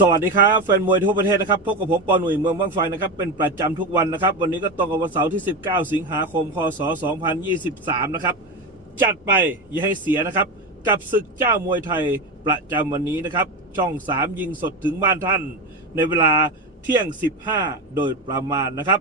สวัสดีครับ แฟนมวยทั่วประเทศนะครับพบกับผมปอหนุ่ยเมืองบ้างไฟนะครับเป็นประจำทุกวันนะครับ วันนี้ก็ตรงกับวันเสาร์ที่ 19 สิงหาคมคศ2023 นะครับ จัดไปอย่าให้เสียนะครับ กับศึกเจ้ามวยไทยประจำวันนี้นะครับ ช่อง 3 ยิงสดถึงบ้านท่าน ในเวลาเที่ยง 15 โดยประมาณนะครับ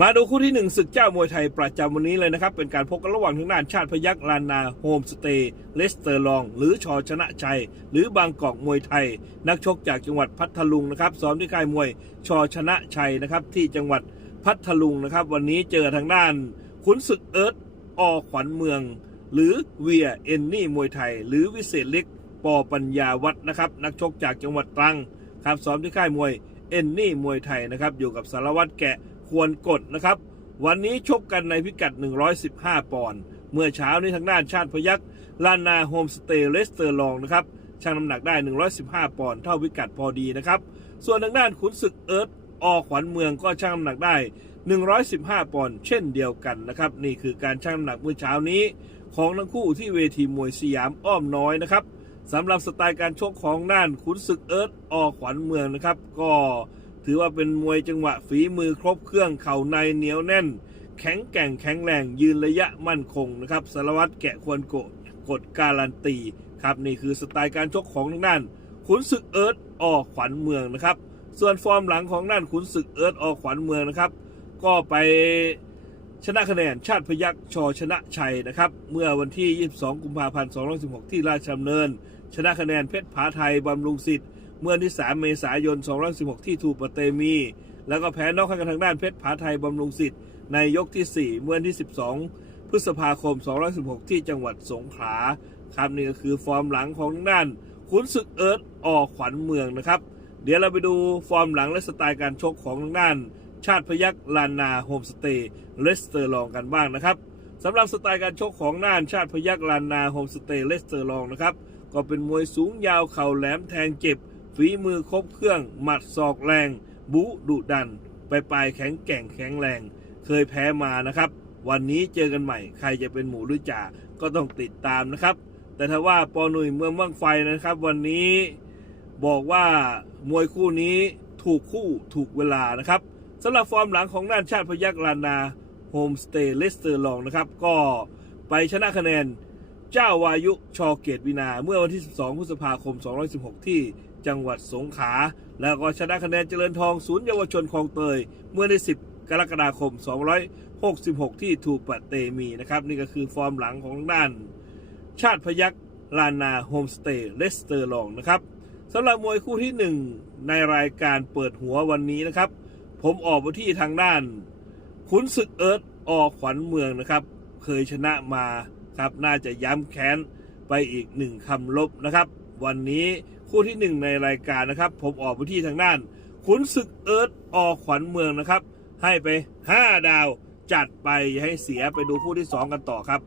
มาดูคู่ที่หนึ่งศึกเจ้ามวยไทยประจำวันนี้เลยนะครับ เป็นการพบกันระหว่างทางด้านชาติพยักลานนาโฮมสเตย์เลสเตอร์ลอง หรือชอชนะชัย หรือบางกอกมวยไทย นักชกจากจังหวัดพัทลุงนะครับซ้อมที่ค่ายมวยชอชนะชัยนะครับ ที่จังหวัดพัทลุงนะครับ วันนี้เจอทางด้านขุนศึกเอิร์ธอขวัญเมือง หรือเวียเอนนี่มวยไทย หรือวิเศษเล็กปอปัญญาวัฒนะครับนักชกจากจังหวัดตรังครับซ้อมที่ค่ายมวยเอนนี่มวยไทยนะครับอยู่กับสารวัตรแกะ ควรกดนะครับ วันนี้ชกกันในพิกัด 115 ปอนด์เมื่อเช้านี้ทางด้านชาติพยักลานนาโฮมสเตย์เลสเตอร์ลองนะครับชั่งน้ำหนักได้ 115 ปอนด์เท่าพิกัดพอดีนะครับ ส่วนทางด้านขุนศึกเอิร์ธอขวัญเมืองก็ชั่งน้ำหนักได้ 115 ปอนด์เช่นเดียวกันนะครับ นี่คือการชั่งน้ำหนักเมื่อเช้านี้ ของทั้งคู่ที่เวทีมวยสยามอ้อมน้อยนะครับสำหรับสไตล์การชกของด้านขุนศึกเอิร์ธอขวัญเมืองนะครับ ก็ ถือว่าเป็นมวยจังหวะฝีมือครบเครื่องเข่าในเหนียวแน่น แข็งแกร่งแข็งแรงยืนระยะมั่นคงนะครับสารวัตรแกะควรโกะกดการันตีครับนี่คือสไตล์การชกของทางด้านขุนศึกเอิร์ธออขวัญเมืองนะครับ ส่วนฟอร์มหลังของด้านขุนศึกเอิร์ธออขวัญเมืองนะครับ ก็ไปชนะคะแนนชาติพยักชอชนะชัยนะครับ เมื่อวันที่ 22 กุมภาพันธ์216 ที่ราชดำเนิน ชนะคะแนนเพชรผาไทยบำรุงสิทธิ์ เมื่อวันที่ 3 เมษายน 216 ที่ทูปเตมี แล้วก็แพ้นอกให้กับทางด้านเพชรผาไทยบำรุงสิทธิ์ในยกที่ 4 เมื่อวันที่ 12 พฤษภาคม 216 ที่จังหวัดสงขลาครับนี่ก็คือฟอร์มหลังของด้านขุนศึกเอิร์ธออกขวัญเมืองนะครับ เดี๋ยวเราไปดูฟอร์มหลังและสไตล์การชกของทางด้าน ชาติพยักลานนาโฮมสเตย์เลสเตอร์ลองกันบ้างนะครับสำหรับสไตล์การชกของน่านชาติพยักลานนาโฮมสเตย์เลสเตอร์ลองนะครับ ก็เป็นมวยสูงยาวเข่าแหลมแทงเจ็บ ฝีมือครบเครื่อง หมัดศอกแรง บุดุดัน ไปปลายแข็งแกร่งแข็งแรง เคยแพ้มานะครับ วันนี้เจอกันใหม่ ใครจะเป็นหมูหรือจ่าก็ต้องติดตามนะครับ แต่ถ้าว่าปอหนุ่ยเมืองบ้างไฟนะครับ วันนี้บอกว่ามวยคู่นี้ถูกคู่ถูกเวลานะครับสำหรับฟอร์มหลังของด้านชาติพยักลานาโฮมสเตย์เลสเตอร์ลองนะครับ ก็ไปชนะคะแนน เจ้าวายุชอเกตวินา เมื่อวันที่ 12 พฤษภาคม 216 ที่ จังหวัดสงขลาแล้วก็ชนะคะแนนเจริญทองศูนย์เยาวชนคลองเตย เมื่อใน 10 กรกฎาคม 266 ที่ทูปะเตมีนะครับ นี่ก็คือฟอร์มหลังของด้าน ชาติพยักลานาโฮมสเตย์เลสเตอร์ลองนะครับสำหรับมวยคู่ที่ 1 ในรายการเปิดหัววันนี้นะครับ ผมออกไปที่ทางด้าน ขุนศึกเอิร์ธอขวัญเมืองนะครับ เคยชนะมาครับน่าจะย้ำแค้นไปอีกหนึ่งคำลบนะครับ วันนี้ คู่ที่หนึ่งในรายการนะครับ ผมออกไปที่ทางด้าน ขุนศึกเอิร์ธอขวัญเมืองนะครับ ให้ไป 5 ดาวจัดไปอย่าให้เสียไปดูคู่ที่ 2 กันต่อครับ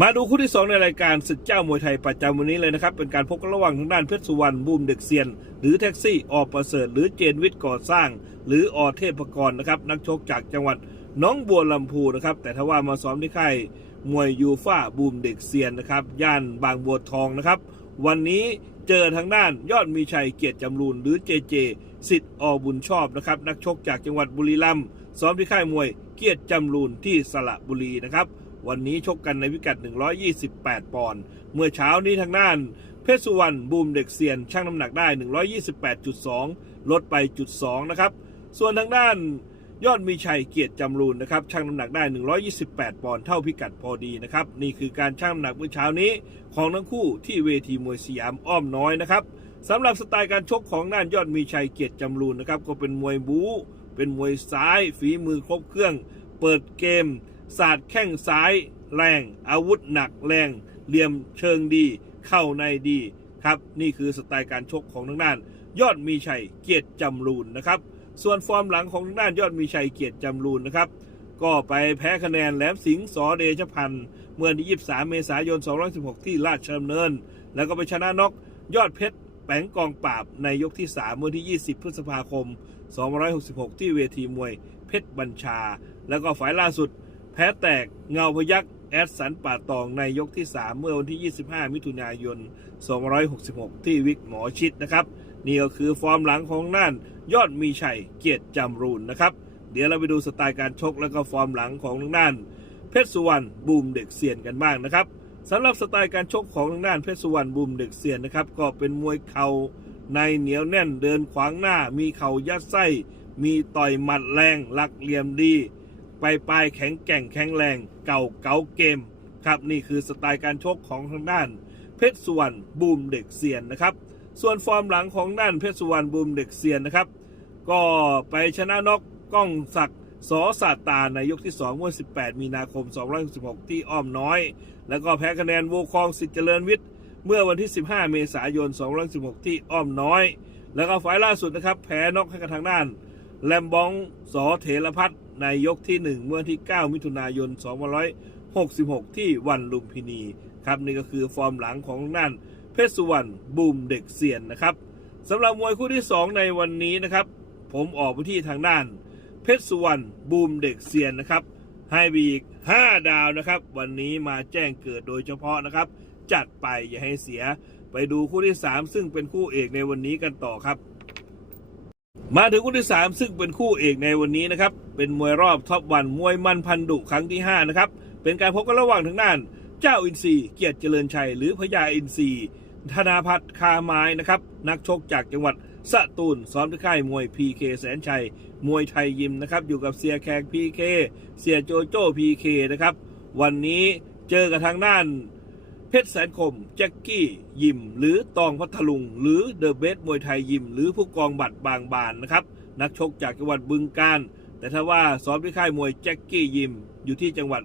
มาดูคู่ที่ 2 ในรายการศึกเจ้ามวยไทยประจำวันนี้เลยนะครับ เป็นการพบกันระหว่างทางด้านเพชรสุวรรณบูมเด็กเซียน หรือแท็กซี่อประเสริฐหรือเจนวิทย์ก่อสร้าง หรืออเทพกรนะครับนักชกจากจังหวัดน้องบัวลำพูนะครับ แต่ถ้าว่ามาซ้อมที่ค่ายมวยยูฟ่าบูมเด็กเซียนนะครับ ย่านบางบัวทองนะครับ วันนี้เจอทางด้านยอดมีชัยเกียรติจำรูนหรือเจเจสิทธิ์อบุญชอบนะครับนักชกจากจังหวัดบุรีรัมย์ซ้อมที่ค่ายมวยเกียรติจำรูนที่สระบุรีนะครับวันนี้ชกกันในพิกัด 128 ปอนด์เมื่อเช้านี้ทางด้าน เพชรสุวรรณบูมเด็กเซียนชั่งน้ำหนักได้ 128.2 ลดไปจุด2นะครับส่วนทางด้าน ยอดมีชัยเกียรติจำรูนนะครับชั่งน้ำหนักได้ 128 ปอนด์เท่าพิกัดพอดีนะครับ นี่คือการชั่งน้ำหนักเมื่อเช้านี้ ของทั้งคู่ที่เวทีมวยสยามอ้อมน้อยนะครับสำหรับสไตล์การชกของด้านยอดมีชัยเกียรติจำรูนนะครับก็เป็นมวยบู๊เป็นมวยซ้ายฝีมือครบเครื่อง เปิดเกมศาสตร์แข้งซ้าย แรง อาวุธหนักแรง เหลี่ยมเชิงดี เข้าในดีครับนี่คือสไตล์การชกของทางด้าน ยอดมีชัยเกียรติจำรูนนะครับ ส่วนฟอร์มหลังของทางด้านยอดมีชัยเกียรติจำรูนนะครับ ก็ไปแพ้คะแนนแหลมสิงห์สอเดชพันธ์เมื่อวันที่23 เมษายน 216 ที่ราชดำเนิน แล้วก็ไปชนะน็อกยอดเพชรแปงกองปราบในยกที่ 3 เมื่อที่ 20 พฤษภาคม 266 ที่เวทีมวยเพชรบัญชา แล้วก็ฝ่ายล่าสุด แพ้แตกเงาพยักแอดสันป่าตองในยกที่ 3 เมื่อวันที่ 25 มิถุนายน 266 ที่วิกหมอชิดนะครับ นี่ก็คือฟอร์มหลังของน่านยอดมีชัยเกียรติจำรูนนะครับ เดี๋ยวเราไปดูสไตล์การชกแล้วก็ฟอร์มหลังของทางด้าน เพชรสุวรรณบูมเด็กเซียนกันบ้างนะครับสำหรับสไตล์การชกของทางด้านเพชรสุวรรณบูมเด็กเซียนนะครับก็เป็นมวยเข่าในเหนียวแน่นเดินขวางหน้า มีเข่ายัดไส้ มีต่อยหมัดแรงหลักเหลี่ยมดีไปปลายแข็งแกร่งแข็งแรงเก่าเก๋าเกมครับนี่คือสไตล์การชกของทางด้าน เพชรสุวรรณบูมเด็กเซียนนะครับ ส่วนฟอร์มหลังของด้านเพชรสุวรรณบูมเด็กเซียนนะครับ ก็ไปชนะนอกก้องศักดิ์สอสาตาในยกที่2เมื่อ 18 มีนาคม216ที่อ้อมน้อย แล้วก็แพ้คะแนนโวคองสิทธิ์เจริญวิทย์เมื่อวันที่ 15 เมษายน 216 ที่อ้อมน้อย แล้วก็ไฟล์ล่าสุดนะครับ แพ้นอกให้กับทางด้าน แลมบองสอเถรพัฒน์ในยกที่ 1 เมื่อที่ 9 มิถุนายน 266 ที่วันลุมพินี ครับนี่ก็คือฟอร์มหลังของทางด้าน เพชรสุวรรณบูมเด็กเซียนนะครับสำหรับมวยคู่ที่ 2 ในวันนี้นะครับ ผมออกไปที่ทางด้าน เพชรสุวรรณบูมเด็กเซียนนะครับให้ไปอีก 5 ดาวนะครับ วันนี้มาแจ้งเกิดโดยเฉพาะนะครับ จัดไปอย่าให้เสียไปดูคู่ที่ 3 ซึ่งเป็นคู่เอกในวันนี้กันต่อครับ มาถึงคู่ที่ 3 ซึ่งเป็นคู่เอกในวันนี้นะครับ เป็นมวยรอบท็อปวันมวยมันพันดุครั้งที่ 5 นะครับ เป็นการพบกันระหว่างทางด้าน เจ้าอินทรีย์เกียรติเจริญชัย หรือพญาอินทรีย์ ธนาพัฒน์คาไม้นะครับ นักชกจากจังหวัดสตูลซ้อมที่ค่ายมวย PK แสนชัย มวยไทยยิมนะครับ อยู่กับเสียแขก PK เสียโจโจ้ PK นะครับ วันนี้เจอกับทางด้าน เพชรแสนคม แจ็คกี้ยิม หรือตองพัทลุง หรือเดอะเบสมวยไทยยิม หรือผู้กองบัตรบางบานนะครับ นักชกจากจังหวัดบึงกาฬแต่ถ้าว่าซ้อมที่ค่ายมวยแจ็คกี้ยิม อยู่ที่จังหวัด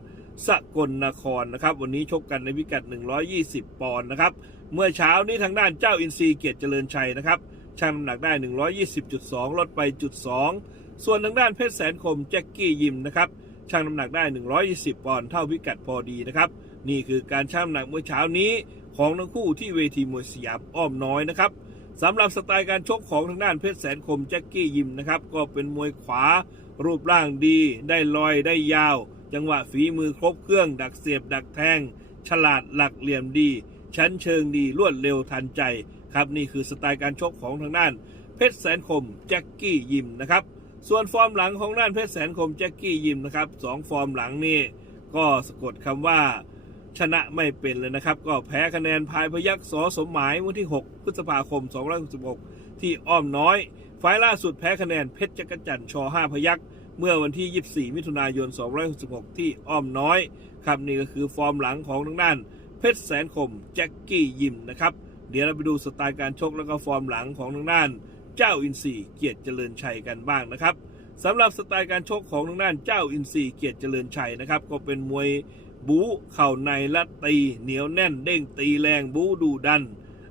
สกลนครนะครับ วันนี้ชกกันในพิกัด 120 ปอนด์นะครับ เมื่อเช้านี้ทางด้านเจ้าอินทรีเกียรติเจริญชัยนะครับชั่งน้ำหนักได้ 120.2 ลดไปจุด2ส่วนทางด้านเพชรแสนคมแจ็คกี้ยิมนะครับชั่งน้ำหนักได้ 120 ปอนด์เท่าพิกัดพอดีนะครับ นี่คือการชั่งน้ำหนักเมื่อเช้านี้ของทั้งคู่ที่เวทีมวยสยามอ้อมน้อยนะครับสำหรับสไตล์การชกของทางด้านเพชรแสนคมแจ็คกี้ยิมนะครับก็เป็นมวยขวา รูปร่างดี ได้ลอยได้ยาว จังหวะฝีมือครบเครื่อง ดักเสียบดักแทง ฉลาดหลักเหลี่ยมดี ชั้นเชิงดีรวดเร็วทันใจครับนี่คือสไตล์การชกของทางด้านเพชรแสนคมแจ็คกี้ยิมนะครับส่วนฟอร์มหลังของด้านเพชรแสนคมแจ็คกี้ยิมนะครับสองฟอร์มหลังนี่ก็สะกดคำว่าชนะไม่เป็นเลยนะครับ ก็แพ้คะแนนพายพยักษอสมหมายวันที่ 6 พฤษภาคม 266 ที่อ้อมน้อยไฟล์ล่าสุดแพ้คะแนนเพชรจักรจันทร์ช5พยักเมื่อวันที่ 24 มิถุนายน 266 ที่อ้อมน้อยครับนี่ก็คือฟอร์มหลังของทางด้าน เพชรแสนคมแจ็คกี้ยิมนะครับ เดี๋ยวเราไปดูสไตล์การชกแล้วก็ฟอร์มหลังของทางด้าน เจ้าอินทรีเกียรติเจริญชัยกันบ้างนะครับสำหรับสไตล์การชกของทางด้านเจ้าอินทรีเกียรติเจริญชัยนะครับ ก็เป็นมวยบู๊เข่าในและตีเหนียวแน่นเด้งตีแรงบู๊ดูดัน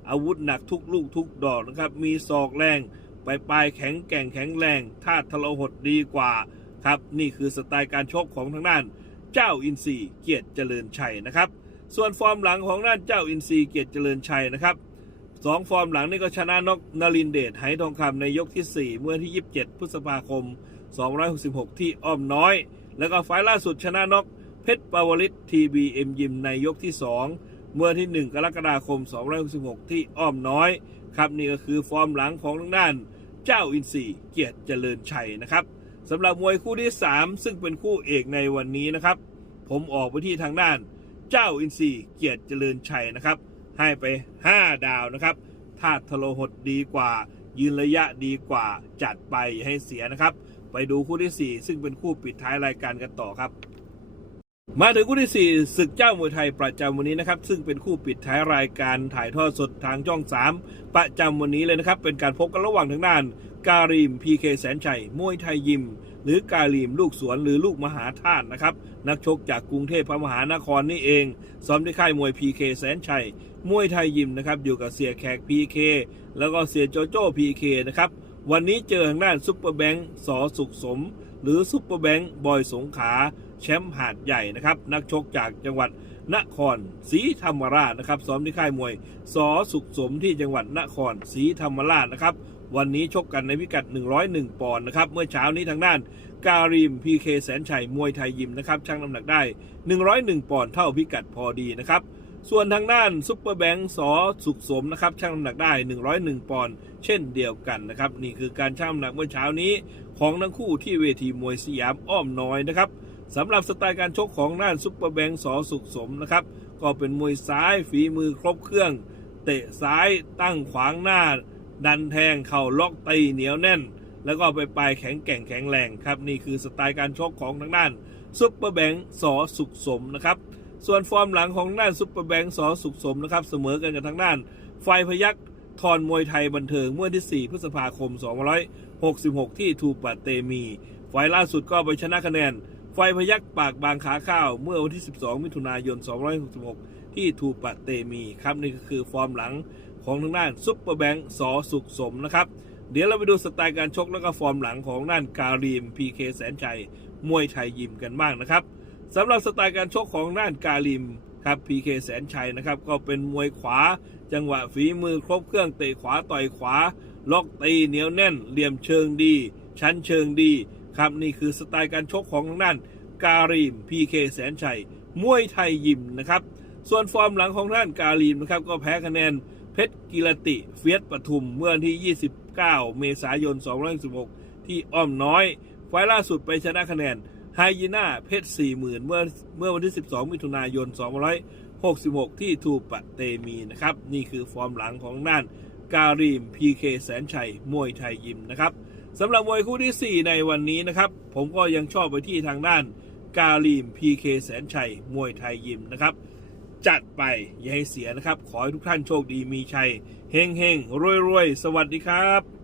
อาวุธหนักทุกลูกทุกดอกนะครับ มีศอกแรงไปปลายแข็งแกร่งแข็งแรงท่าทะเลหดดีกว่าครับ นี่คือสไตล์การชกของทางด้าน เจ้าอินทรีเกียรติเจริญชัยนะครับ ส่วนฟอร์มหลังของด้านเจ้าอินทรีย์เกียรติเจริญชัยนะครับสองฟอร์มหลังนี่ก็ชนะนกนรินเดชไหทองคำในยกที่ 4 เมื่อที่ 27 พฤษภาคม 266 ที่อ้อมน้อย แล้วก็ไฟล์ล่าสุดชนะนกเพชรปาวลิตทีบีเอ็มยิมในยกที่ 2 เมื่อที่ 1 กรกฎาคม 266 ที่อ้อมน้อย ครับนี่ก็คือฟอร์มหลังของทางด้านเจ้าอินทรีย์เกียรติเจริญชัยนะครับสำหรับมวยคู่ที่ 3 ซึ่งเป็นคู่เอกในวันนี้นะครับ ผมออกไปที่ทางด้าน เจ้าอินทรีย์เกียรติเจริญชัยนะครับ ให้ไป 5 ดาวนะครับธาตุทะโลหดดีกว่า ยืนระยะดีกว่าจัดไปให้เสียนะครับ ไปดูคู่ที่ 4 ซึ่งเป็นคู่ปิดท้ายรายการกันต่อครับ มาถึงคู่ที่ 4 ศึกเจ้ามวยไทยประจำวันนี้นะครับ ซึ่งเป็นคู่ปิดท้ายรายการถ่ายทอดสดทางช่อง 3 ประจำวันนี้เลยนะครับ เป็นการพบกันระหว่างทางด้าน การีมพีเคแสนชัยมวยไทยยิม หรือการีมลูกสวนหรือลูกมหาธาตุนะครับ นักชกจากกรุงเทพพระมหานครนี่เอง ซ้อมที่ค่ายมวยพีเคแสนชัย มวยไทยยิมนะครับ อยู่กับเสียแขกพีเคแล้วก็เสียโจโจ้พีเคนะครับ วันนี้เจอทางด้านซุปเปอร์แบงค์สอสุขสม หรือซุปเปอร์แบงค์บอยสงขาแชมป์หาดใหญ่นะครับ นักชกจากจังหวัดนครศรีธรรมราชนะครับ ซ้อมที่ค่ายมวยสอสุขสมที่จังหวัดนครศรีธรรมราชนะครับ วันนี้ชกกันในพิกัด 101 ปอนด์นะครับ เมื่อเช้านี้ทางด้านการีมพีเคแสนชัยมวยไทยยิมนะครับชั่งน้ำหนักได้ 101 ปอนด์เท่าพิกัดพอดีนะครับ ส่วนทางด้านซุปเปอร์แบงค์สอสุขสมนะครับช่างน้ำหนักได้ 101 ปอนด์เช่นเดียวกันนะครับ นี่คือการชั่งน้ำหนักเมื่อเช้านี้ของทั้งคู่ที่เวทีมวยสยามอ้อมน้อยนะครับสำหรับสไตล์การชกของด้านซุปเปอร์แบงค์สอสุขสมนะครับก็เป็นมวยซ้ายฝีมือครบเครื่อง เตะซ้ายตั้งขวางหน้า ดันแทงเข่าล็อกตีเหนียวแน่น แล้วก็ไปปลายแข็งแกร่งแข็งแรงครับ นี่คือสไตล์การชกของทางด้านซุปเปอร์แบงค์สอสุขสมนะครับ ส่วนฟอร์มหลังของด้านซุปเปอร์แบงค์สอสุขสมนะครับเสมอกันกับทางด้าน ไฟพยักทอนมวยไทยบันเทิงเมื่อที่ 4 พฤษภาคม 2566 ที่ทูปะเตมี ไฟล์ล่าสุดก็ไปชนะคะแนน ไฟพยักปากบางขาข้าว เมื่อวันที่ 12 มิถุนายน2566 ที่ทูปะเตมี ครับนี่ก็คือฟอร์มหลัง ของทางด้านซุปเปอร์แบงค์สอสุขสมนะครับ เดี๋ยวเราไปดูสไตล์การชกแล้วก็ฟอร์มหลังของด้านการีมพีเคแสนชัยมวยไทยยิมกันบ้างนะครับสำหรับสไตล์การชกของด้านการีมครับพีเคแสนชัยนะครับก็เป็นมวยขวา จังหวะฝีมือครบเครื่องเตะขวาต่อยขวา ล็อกตีเหนียวแน่น เหลี่ยมเชิงดี ชั้นเชิงดีครับนี่คือสไตล์การชกของทางด้านการีมพีเคแสนชัยมวยไทยยิมนะครับ ส่วนฟอร์มหลังของด้านการีมนะครับก็แพ้คะแนน เพชรกิรติเฟียสปทุมเมื่อวันที่ 29 เมษายน 2516ที่อ้อมน้อย ไฟล์ล่าสุดไปชนะคะแนนไฮยีน่าเพชร 40,000 เมื่อเมื่อวันที่ 12 มิถุนายน 2566 ที่ทูปะเตมีนะครับ นี่คือฟอร์มหลังของด้านการีมพีเคแสนชัย มวยไทยยิมนะครับสำหรับมวยคู่ที่ 4 ในวันนี้นะครับ ผมก็ยังชอบไปที่ทางด้านการีมพีเคแสนชัย มวยไทยยิมนะครับ จัดไปอย่าให้เสียนะครับ ขอให้ทุกท่านโชคดีมีชัยเฮงเฮงรวยรวยสวัสดีครับ